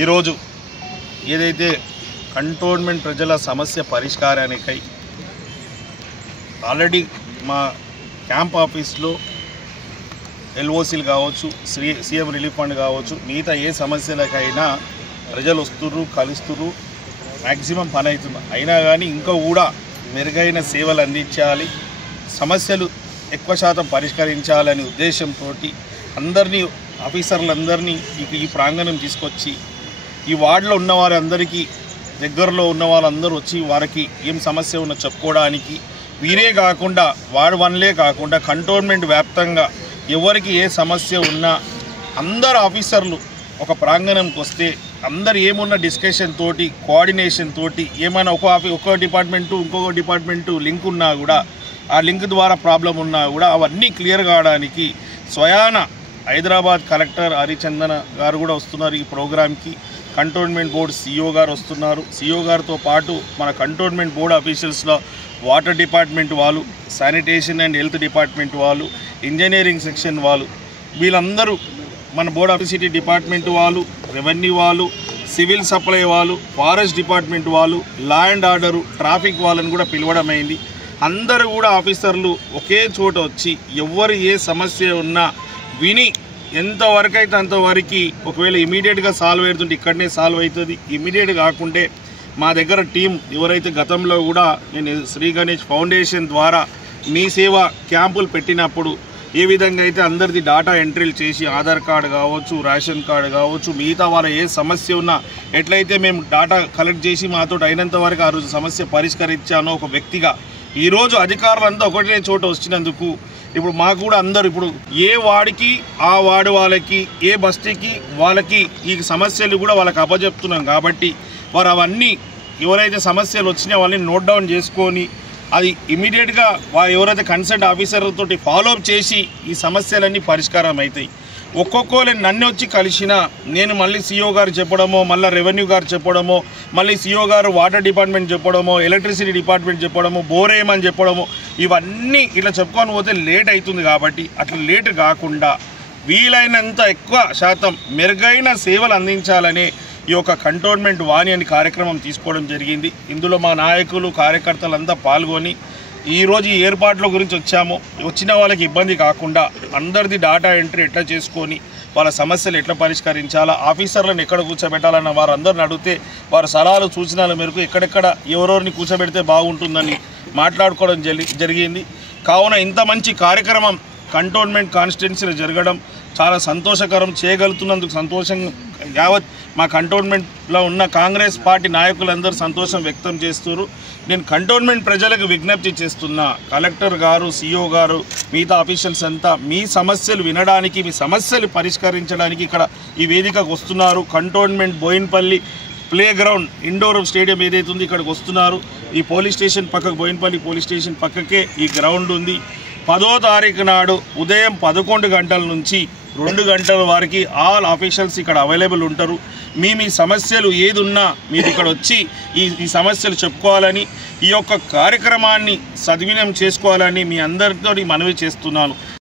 ఈరోజు ఏదైతే కంటోన్మెంట్ ప్రజల సమస్య పరిష్కారానికై ఆల్రెడీ మా క్యాంప్ ఆఫీస్లో ఎల్ఓసీలు కావచ్చు, సీఎం రిలీఫ్ ఫండ్ కావచ్చు, మిగతా ఏ సమస్యలకైనా ప్రజలు వస్తుర్రు, కలుస్తుర్రు, మ్యాక్సిమం పని అవుతుంది. అయినా కానీ ఇంకా కూడా మెరుగైన సేవలు అందించాలి, సమస్యలు ఎక్కువ శాతం పరిష్కరించాలనే ఉద్దేశంతో అందరినీ ఆఫీసర్లందరినీ ఈ ప్రాంగణం తీసుకొచ్చి ఈ వార్డులో ఉన్న వారందరికీ దగ్గరలో ఉన్న వాళ్ళందరూ వచ్చి వారికి ఏం సమస్య ఉన్నా చెప్పుకోవడానికి, వీరే కాకుండా వార్డు వన్లే కాకుండా కంటోన్మెంట్ వ్యాప్తంగా ఎవరికి ఏ సమస్య ఉన్నా అందరు ఆఫీసర్లు ఒక ప్రాంగణంకి వస్తే అందరు ఏమున్న డిస్కషన్ తోటి, కోఆర్డినేషన్ తోటి, ఏమైనా ఒక డిపార్ట్మెంటు ఇంకొక డిపార్ట్మెంటు లింక్ ఉన్నా కూడా ఆ లింక్ ద్వారా ప్రాబ్లం ఉన్నా కూడా అవన్నీ క్లియర్ కావడానికి స్వయాన హైదరాబాద్ కలెక్టర్ హరిచందన గారు కూడా వస్తున్నారు ఈ ప్రోగ్రామ్కి. కంటోన్మెంట్ బోర్డు సిఇఓ గారు వస్తున్నారు. సిఇఓ గారితో పాటు మన కంటోన్మెంట్ బోర్డు అఫీషియల్స్లో వాటర్ డిపార్ట్మెంట్ వాళ్ళు, శానిటేషన్ అండ్ హెల్త్ డిపార్ట్మెంట్ వాళ్ళు, ఇంజనీరింగ్ సెక్షన్ వాళ్ళు, వీళ్ళందరూ మన బోర్డు ఆఫీసిటీ డిపార్ట్మెంట్ వాళ్ళు, రెవెన్యూ వాళ్ళు, సివిల్ సప్లై వాళ్ళు, ఫారెస్ట్ డిపార్ట్మెంట్ వాళ్ళు, లా అండ్ ఆర్డరు, ట్రాఫిక్ వాళ్ళని కూడా పిలవడం అయింది. అందరూ కూడా ఆఫీసర్లు ఒకే చోట వచ్చి ఎవరు ఏ సమస్య ఉన్నా విని ఎంతవరకు అయితే అంతవరకు, ఒకవేళ ఇమీడియట్గా సాల్వ్ అవుతుంటే ఇక్కడనే సాల్వ్ అవుతుంది. ఇమీడియట్ కాకుంటే మా దగ్గర టీం ఎవరైతే గతంలో కూడా నేను శ్రీ గణేష్ ఫౌండేషన్ ద్వారా మీ సేవ క్యాంపులు పెట్టినప్పుడు ఏ విధంగా అయితే అందరిది డాటా ఎంట్రీలు చేసి ఆధార్ కార్డు కావచ్చు, రేషన్ కార్డు కావచ్చు, మిగతా వాళ్ళ ఏ సమస్య ఉన్నా ఎట్లయితే మేము డాటా కలెక్ట్ చేసి మాతో అయినంత వరకు ఆ రోజు సమస్య పరిష్కరించానో ఒక వ్యక్తిగా, ఈరోజు అధికారులంతా ఒకటే చోట వచ్చినందుకు ఇప్పుడు మాకు కూడా అందరూ ఇప్పుడు ఏ వార్డుకి ఆ వార్డు వాళ్ళకి, ఏ బస్తీకి వాళ్ళకి ఈ సమస్యలు కూడా వాళ్ళకి అప్పచెప్తున్నాం కాబట్టి వారు అవన్నీ ఎవరైతే సమస్యలు వచ్చినాయో వాళ్ళని నోట్ డౌన్ చేసుకొని అది ఇమీడియట్గా వారు ఎవరైతే కన్సర్న్ ఆఫీసర్లతో ఫాలోఅప్ చేసి ఈ సమస్యలన్నీ పరిష్కారం అవుతాయి. ఒక్కొక్కరు నన్ను వచ్చి కలిసినా నేను మళ్ళీ సిఇఓ గారు చెప్పడమో, మళ్ళీ రెవెన్యూ గారు చెప్పడమో, మళ్ళీ సిఇఓ గారు వాటర్ డిపార్ట్మెంట్ చెప్పడమో, ఎలక్ట్రిసిటీ డిపార్ట్మెంట్ చెప్పడమో, బోరేమని చెప్పడమో, ఇవన్నీ ఇట్లా చెప్పుకొని పోతే లేట్ అవుతుంది. కాబట్టి అట్లా లేట్ కాకుండా వీలైనంత ఎక్కువ శాతం మెరుగైన సేవలు అందించాలనే ఈ యొక్క కంటోన్మెంట్ వాణి అనే కార్యక్రమం తీసుకోవడం జరిగింది. ఇందులో మా నాయకులు, కార్యకర్తలంతా పాల్గొని ఈరోజు ఈ ఏర్పాట్ల గురించి వచ్చాము. వచ్చిన వాళ్ళకి ఇబ్బంది కాకుండా అందరిది డాటా ఎంట్రీ ఎట్లా చేసుకొని వాళ్ళ సమస్యలు ఎట్లా పరిష్కరించాలా, ఆఫీసర్లను ఎక్కడ కూర్చోబెట్టాలన్న వారు అందరిని అడిగితే వారు సలహాలు సూచనల మేరకు ఎక్కడెక్కడ ఎవరెవరిని కూర్చోబెడితే బాగుంటుందని మాట్లాడుకోవడం జరిగింది. కావున ఇంత మంచి కార్యక్రమం కంటోన్మెంట్ కాన్స్టిట్యున్సీలో జరగడం చాలా సంతోషకరం. చేయగలుగుతున్నందుకు సంతోషం యావత్ మా కంటోన్మెంట్లో ఉన్న కాంగ్రెస్ పార్టీ నాయకులందరూ సంతోషం వ్యక్తం చేస్తున్నారు. నేను కంటోన్మెంట్ ప్రజలకు విజ్ఞప్తి చేస్తున్నా, కలెక్టర్ గారు, సిఇఓ గారు, మిగతా ఆఫీషియల్స్ అంతా మీ సమస్యలు వినడానికి, మీ సమస్యలు పరిష్కరించడానికి ఇక్కడ ఈ వేదికకు వస్తున్నారు. Cantonment Boinpally play ground indoor stadium ఏదైతే ఉంది ఇక్కడికి వస్తున్నారు. ఈ పోలీస్ స్టేషన్ పక్కకు, బోయిన్పల్లి పోలీస్ స్టేషన్ పక్కకే ఈ గ్రౌండ్ ఉంది. 10వ తారీఖు నాడు ఉదయం 11 గంటల నుంచి 2 గంటల వరకు ఆల్ ఆఫీషియల్స్ ఇక్కడ అవైలబుల్ ఉంటారు. మీ సమస్యలు ఏది ఉన్నా మీరు ఇక్కడ వచ్చి ఈ సమస్యలు చెప్పుకోవాలని, ఈ యొక్క కార్యక్రమాన్ని సద్వినియోగం చేసుకోవాలని మీ అందరితో మనవి చేస్తున్నాను.